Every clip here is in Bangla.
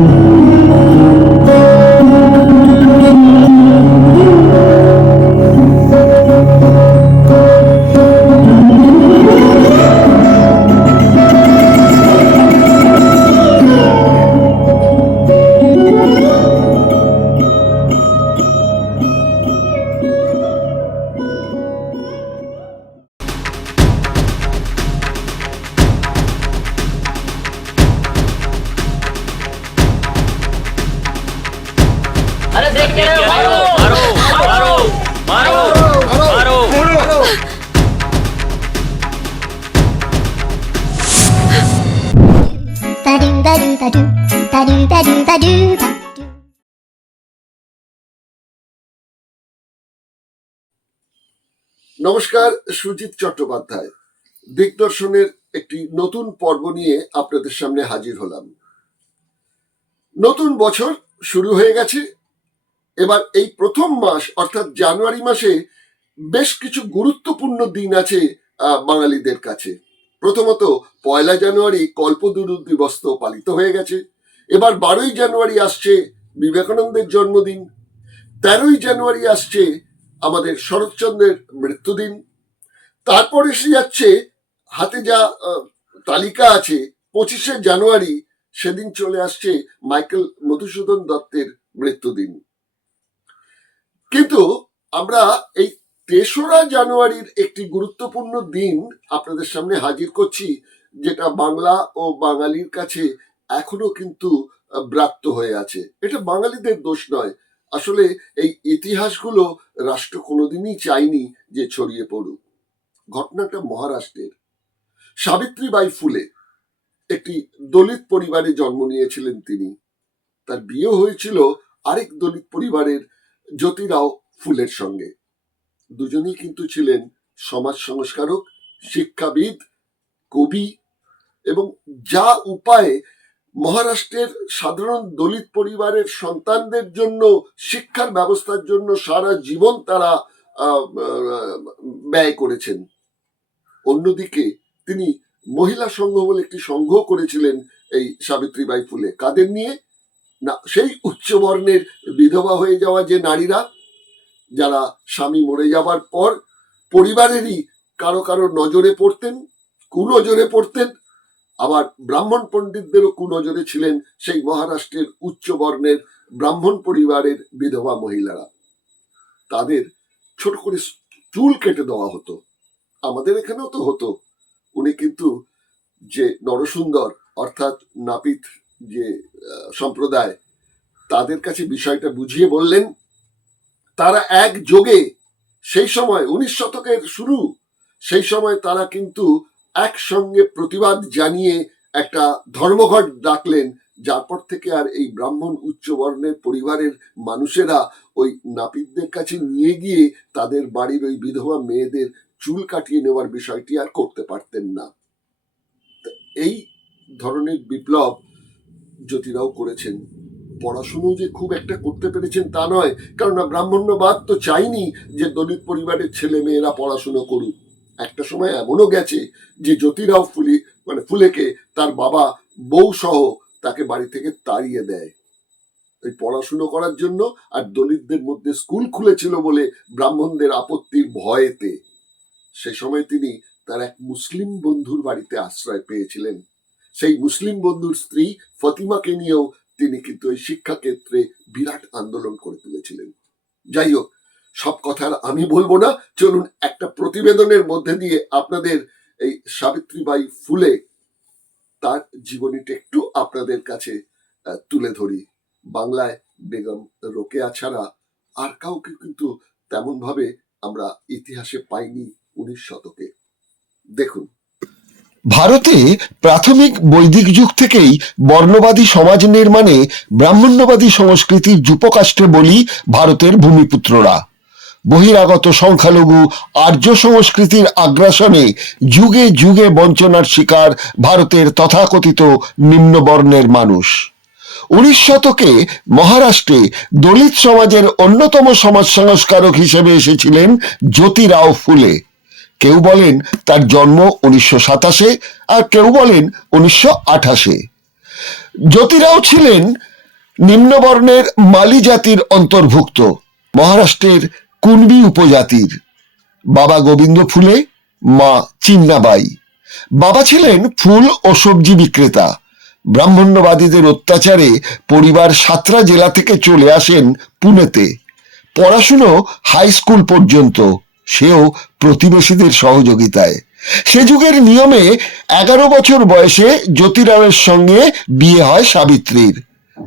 you নমস্কার, সুজিত চট্টোপাধ্যায়। দিগদর্শনের একটি নতুন পর্ব নিয়ে আপনাদের সামনে হাজির হলাম। নতুন বছর শুরু হয়ে গেছে। এবার এই প্রথম মাস, অর্থাৎ জানুয়ারি মাসে বেশ কিছু গুরুত্বপূর্ণ দিন আছে বাঙালিদের কাছে। প্রথমত পয়লা জানুয়ারি কল্পদুরু দিবস তো পালিত হয়ে গেছে। এবার বারোই জানুয়ারি আসছে বিবেকানন্দের জন্মদিন। তেরোই জানুয়ারি আসছে আমাদের শরৎচন্দ্রের মৃত্যুদিন। তারপর এসে যাচ্ছে হাতে যা তালিকা আছে, পঁচিশে জানুয়ারি সেদিন চলে আসছে মাইকেল মধুসূদন দত্তের মৃত্যুদিন। কিন্তু আমরা এই তেসরা জানুয়ারির একটি গুরুত্বপূর্ণ দিন আপনাদের সামনে হাজির করছি, যেটা বাংলা ও বাঙালির কাছে এখনও কিন্তু ব্রাত্য হয়ে আছে। এটা বাঙালিদের দোষ নয়। আসলে এই ইতিহাসগুলো রাষ্ট্র কোনোদিনই চায়নি যে ছড়িয়ে পড়ুক। ঘটনাটা মহারাষ্ট্রের। সাবিত্রীবাই ফুলে একটি দলিত পরিবারে জন্ম নিয়েছিলেন তিনি। তার বিয়ে হয়েছিল আরেক দলিত পরিবারের জ্যোতিরাও ফুলের সঙ্গে। দুজনেই কিন্তু ছিলেন সমাজ সংস্কারক, শিক্ষাবিদ, কবি এবং যা উপায়ে মহারাষ্ট্রের সাধারণ দলিত পরিবারের সন্তানদের জন্য, শিক্ষার ব্যবস্থার জন্য সারা জীবন তারা ব্যয় করেছেন। অন্যদিকে তিনি মহিলা সংঘ বলে একটি সংঘ করেছিলেন এই সাবিত্রীবাই ফুলে। কাদের নিয়ে? না, সেই উচ্চ বর্ণের বিধবা হয়ে যাওয়া যে নারীরা যারা স্বামী মরে যাবার পর পরিবারেরই কারও কারও নজরে পড়তেন, কুনজরে পড়তেন। আবার ব্রাহ্মণ পণ্ডিতদেরও কুনজরে ছিলেন সেই মহারাষ্ট্রের উচ্চ বর্ণের ব্রাহ্মণ পরিবারের বিধবা মহিলারা। তাদের ছোট করে চুল কেটে দেওয়া হতো। আমাদের এখানেও তো হতো। উনি কিন্তু যে নরসুন্দর অর্থাৎ নাপিত যে সম্প্রদায়, তাদের কাছে বিষয়টা বুঝিয়ে বললেন তারা এক যোগে, সেই সময় উনিশ শতকের শুরু, সেই সময় তারা কিন্তু একসঙ্গে প্রতিবাদ জানিয়ে একটা ধর্মঘট ডাকলেন, যার পর থেকে আর এই ব্রাহ্মণ উচ্চ বর্ণের পরিবারের মানুষেরা ওই নাপিতদের কাছে নিয়ে গিয়ে তাদের বাড়ির ওই বিধবা মেয়েদের চুল কাটিয়ে নেওয়ার বিষয়টি আর করতে পারতেন না। এই ধরনের বিপ্লব জ্যোতিরাও করেছেন। পড়াশুনো যে খুব একটা করতে পেরেছেন তা নয়, কেননা ব্রাহ্মণ্যবাদ তো চাইনি যে দলিত পরিবারের ছেলে মেয়েরা পড়াশুনো করুক। একটা সময় এমনও গেছে যে জ্যোতিরাও ফুলি মানে ফুলেকে তার বাবা বউ সহ তাকে বাড়ি থেকে তাড়িয়ে দেয়। ওই পড়াশুনো করার জন্য আর দলিতদের মধ্যে স্কুল খুলেছিল বলে ব্রাহ্মণদের আপত্তির ভয়েতে। সে সময় তিনি তার এক মুসলিম বন্ধুর বাড়িতে আশ্রয় পেয়েছিলেন। সেই মুসলিম বন্ধুর স্ত্রী ফতিমাকে নিয়েও তিনি কিন্তু এই শিক্ষাক্ষেত্রে বিরাট আন্দোলন করে তুলেছিলেন। যাই হোক, সব কথা আমি বলব না। চলুন একটা প্রতিবেদনের মধ্যে দিয়ে আপনাদের এই সাবিত্রীবাই ফুলে তার জীবনীটা একটু আপনাদের কাছে তুলে ধরি। বাংলায় বেগম রোকেয়া ছাড়া আর কাউকে কিন্তু তেমন ভাবে আমরা ইতিহাসে পাইনি উনিশ শতকে। দেখুন ভারতে প্রাথমিক বৈদিক যুগ থেকেই বর্ণবাদী সমাজ নির্মাণে ব্রাহ্মণ্যবাদী সংস্কৃতির যুপকাষ্টে বলি ভারতের ভূমিপুত্ররা। বহিরাগত সংখ্যালঘু আর্য সংস্কৃতির আগ্রাসনে যুগে যুগে বঞ্চনার শিকার ভারতের তথাকথিত নিম্নবর্ণের মানুষ। উনিশ শতকে মহারাষ্ট্রে দলিত সমাজের অন্যতম সমাজ সংস্কারক হিসেবে এসেছিলেন জ্যোতিরাও ফুলে। কেউ বলেন তার জন্ম উনিশশো সাতাশে, আর কেউ বলেন উনিশশো আঠাশে। জ্যোতিরাও ছিলেন নিম্নবর্ণের মালি জাতির অন্তর্ভুক্ত, মহারাষ্ট্রের কুনবি উপজাতির। বাবা গোবিন্দ ফুলে, মা চিন্নাবাই। বাবা ছিলেন ফুল ও সবজি বিক্রেতা। ব্রাহ্মণ্যবাদীদের অত্যাচারে পরিবার সাতরা জেলা থেকে চলে আসেন পুনেতে। পড়াশুনো হাই স্কুল পর্যন্ত। সেও প্রতিবেশীদের সহযোগিতায়। সে যুগের নিয়মে এগারো বছর বয়সে জ্যোতিরামের সঙ্গে বিয়ে হয় সাবিত্রীর।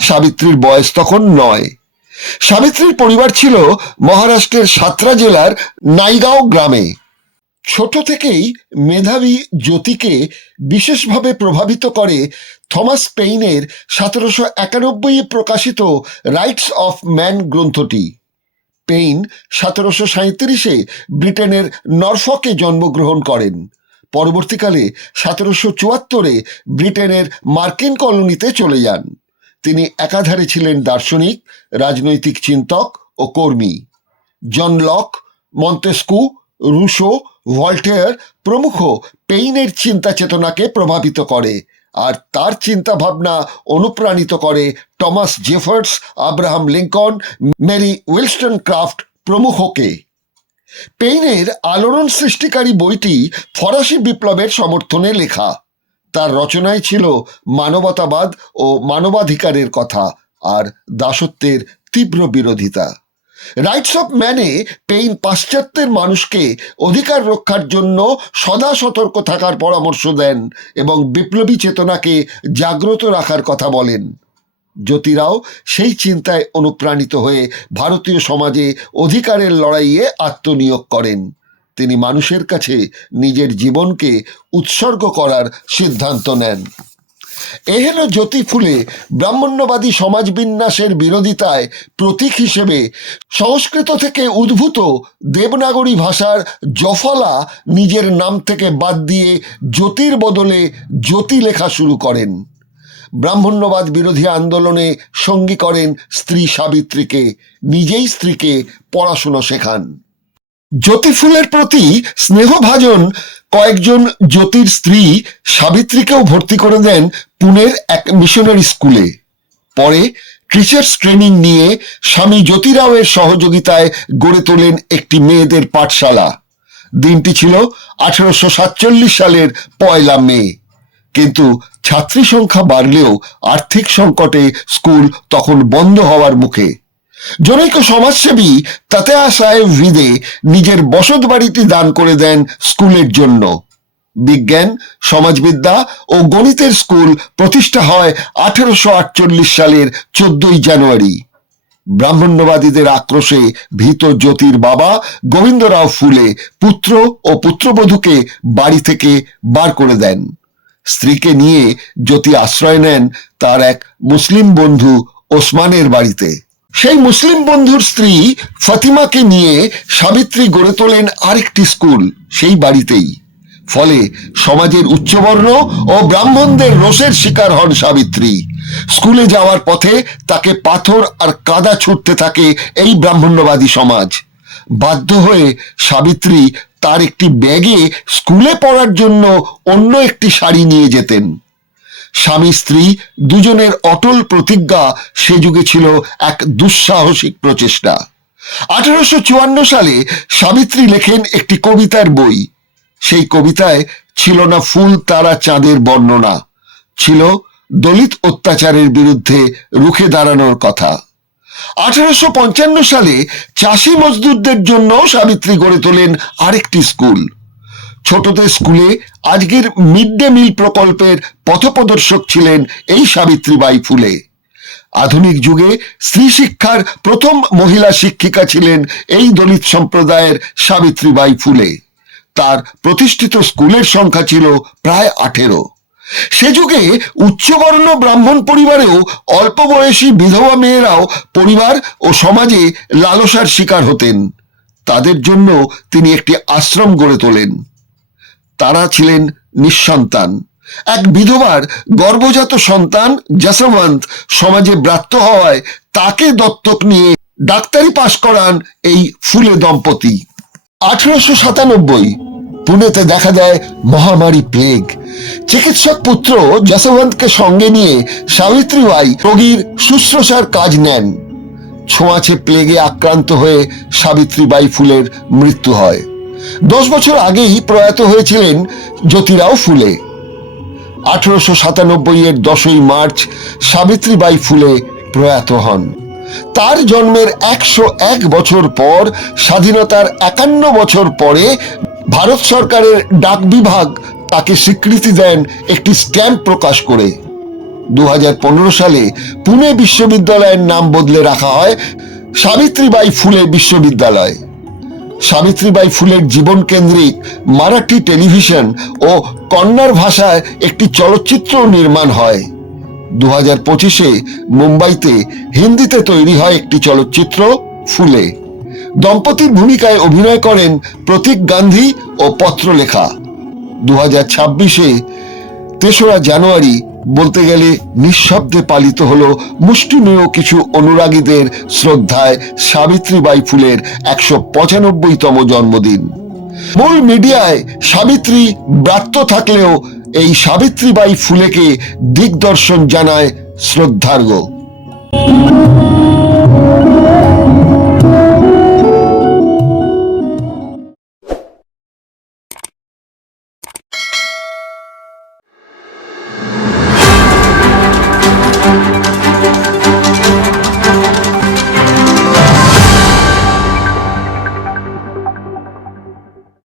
সাবিত্রীর বয়স তখন নয়। সাবিত্রীর পরিবার ছিল মহারাষ্ট্রের সাতরা জেলার নাইগাঁও গ্রামে। ছোট থেকেই মেধাবী জ্যোতিকে বিশেষভাবে প্রভাবিত করে থমাস পেইনের সতেরোশো একানব্বই প্রকাশিত রাইটস অফ ম্যান গ্রন্থটি। পেইন সতেরোশো সাঁত্রিশে ব্রিটেনের নরফকে জন্মগ্রহণ করেন। পরবর্তীকালে সতেরোশো চুয়াত্তরে ব্রিটেনের মার্কিন কলোনিতে চলে যান। তিনি একাধারে ছিলেন দার্শনিক, রাজনৈতিক চিন্তক ও কর্মী। John Locke, Montesquieu, Rousseau, Voltaire প্রমুখ পেইনের চিন্তা চেতনাকে প্রভাবিত করে। আর তার চিন্তা ভাবনা অনুপ্রাণিত করে Thomas Jefferson Abraham Lincoln, Mary Wollstonecraft প্রমুখকে। পেইনের আলোড়ন সৃষ্টিকারী বইটি ফরাসি বিপ্লবের সমর্থনে লেখা। তার রচনায় ছিল মানবতাবাদ ও মানবাধিকারের কথা আর দাসত্বের তীব্র বিরোধিতা। রাইটস অফ ম্যানে পেইন পাশ্চাত্যের মানুষকে অধিকার রক্ষার জন্য সদা সতর্ক থাকার পরামর্শ দেন এবং বিপ্লবী চেতনাকে জাগ্রত রাখার কথা বলেন। জ্যোতিরাও সেই চিন্তায় অনুপ্রাণিত হয়ে ভারতীয় সমাজে অধিকারের লড়াইয়ে আত্মনিয়োগ করেন। তিনি মানুষের কাছে নিজের জীবনকে উৎসর্গ করার সিদ্ধান্ত নেন। এহেন জ্যোতি ফুলে ব্রাহ্মণ্যবাদী সমাজবিন্যাসের বিরোধিতায় প্রতীক হিসেবে সংস্কৃত থেকে উদ্ভূত দেবনাগরী ভাষার জফলা নিজের নাম থেকে বাদ দিয়ে জ্যোতির বদলে জ্যোতি লেখা শুরু করেন। ব্রাহ্মণ্যবাদ বিরোধী আন্দোলনে সঙ্গী করেন স্ত্রী সাবিত্রীকে, নিজেই স্ত্রীকে পড়াশুনো শেখান। জ্যোতিফুলের প্রতি স্নেহভাজন কয়েকজন জ্যোতির স্ত্রী সাবিত্রীকেও ভর্তি করে দেন পুনের এক মিশনারি স্কুলে। পরে টিচার্স ট্রেনিং নিয়ে স্বামী জ্যোতিরাওয়ের সহযোগিতায় গড়ে তোলেন একটি মেয়েদের পাঠশালা। দিনটি ছিল আঠারোশো সাতচল্লিশ সালের পয়লা মে। কিন্তু ছাত্রী সংখ্যা বাড়লেও আর্থিক সংকটে স্কুল তখন বন্ধ হওয়ার মুখে। জনৈক সমাজসেবী তাতে আশায় ভিদে নিজের বসত বাড়িটি দান করে দেন স্কুলের জন্য। বিজ্ঞান, সমাজবিদ্যা ও গণিতের স্কুল প্রতিষ্ঠা হয় আঠেরোশো আটচল্লিশ সালের চোদ্দই জানুয়ারি। ব্রাহ্মণ্যবাদীদের আক্রোশে ভীত জ্যোতির বাবা গোবিন্দরাও ফুলে পুত্র ও পুত্রবধূকে বাড়ি থেকে বার করে দেন। স্ত্রীকে নিয়ে জ্যোতি আশ্রয় নেন তার এক মুসলিম বন্ধু ওসমানের বাড়িতে। সেই মুসলিম বন্ধুর স্ত্রী ফাতিমাকে নিয়ে সাবিত্রী গড়ে তোলেন আরেকটি স্কুল, সেই বাড়িতেই। ফলে সমাজের উচ্চবর্ণ ও ব্রাহ্মণদের রোষের শিকার হন সাবিত্রী। স্কুলে যাওয়ার পথে তাকে পাথর আর কাদা ছুটতে থাকে এই ব্রাহ্মণ্যবাদী সমাজ। বাধ্য হয়ে সাবিত্রী তার একটি ব্যাগে স্কুলে পড়ার জন্য অন্য একটি শাড়ি নিয়ে যেতেন। স্বামী স্ত্রী দুজনের অটল প্রতিজ্ঞা সে যুগে ছিল এক দুঃসাহসিক প্রচেষ্টা। আঠারোশো চুয়ান্ন সালে সাবিত্রী লেখেন একটি কবিতার বই। সেই কবিতায় ছিল না ফুল তারা চাঁদের বর্ণনা, ছিল দলিত অত্যাচারের বিরুদ্ধে রুখে দাঁড়ানোর কথা। আঠারোশো পঞ্চান্ন সালে চাষি মজদুরদের জন্য সাবিত্রী গড়ে তোলেন আরেকটি স্কুল। ছোটদের স্কুলে আজকের মিড ডে মিল প্রকল্পের পথপ্রদর্শক ছিলেন এই সাবিত্রীবাই ফুলে। আধুনিক যুগে স্ত্রী শিক্ষার প্রথম মহিলা শিক্ষিকা ছিলেন এই দলিত সম্প্রদায়ের সাবিত্রীবাই ফুলে। তার প্রতিষ্ঠিত স্কুলের সংখ্যা ছিল প্রায় আঠেরো। সে যুগে উচ্চবর্ণ ব্রাহ্মণ পরিবারেও অল্প বয়সী বিধবা মেয়েরাও পরিবার ও সমাজে লালসার শিকার হতেন। তাদের জন্য তিনি একটি আশ্রম গড়ে তোলেন। তারা ছিলেন নিঃসন্তান। এক বিধবার গর্ভজাত সন্তান যশবন্ত সমাজে ব্রাত্য হওয়ায় তাকে দত্তক নিয়ে ডাক্তারি পাশ করান এই ফুলে দম্পতি। আঠারোশো সাতানব্বই পুনেতে দেখা দেয় মহামারী প্লেগ চিকিৎসক পুত্র যশবন্তকে সঙ্গে নিয়ে সাবিত্রীবাই রোগীর শুশ্রূষার কাজ নেন। ছোঁয়াচে প্লেগে আক্রান্ত হয়ে সাবিত্রীবাই ফুলের মৃত্যু হয়। দশ বছর আগেই প্রয়াত হয়েছিলেন জ্যোতিরাও ফুলে। আঠারোশো সাতানব্বই এর দশই মার্চ সাবিত্রীবাই ফুলে প্রয়াত হন। তার জন্মের একশো এক বছর পর, স্বাধীনতার একান্ন বছর পরে ভারত সরকারের ডাক বিভাগ তাকে স্বীকৃতি দেন একটি স্ট্যাম্প প্রকাশ করে। দু হাজার পনেরো সালে পুনে বিশ্ববিদ্যালয়ের নাম বদলে রাখা হয় সাবিত্রীবাই ফুলে বিশ্ববিদ্যালয়। সাবিত্রীবাই ফুলের জীবন কেন্দ্রিক মারাঠি টেলিভিশন ও কন্নড় ভাষায় একটি চলচ্চিত্র নির্মাণ হয়। দু হাজার পঁচিশে মুম্বাইতে হিন্দিতে তৈরি হয় একটি চলচ্চিত্র, ফুলে। দম্পতির ভূমিকায় অভিনয় করেন প্রতীক গান্ধী ও পত্রলেখা। দু হাজার ছাব্বিশে তেসরা জানুয়ারি বলতে গেলে নিঃশব্দে পালিত হল মুষ্টিমেয় কিছু অনুরাগীদের শ্রদ্ধায় সাবিত্রীবাই ফুলের একশো পঁচানব্বইতম জন্মদিন। মূল মিডিয়ায় সাবিত্রী ব্রাত্য থাকলেও এই সাবিত্রীবাই ফুলেকে দিগদর্শন জানায় শ্রদ্ধার্ঘ।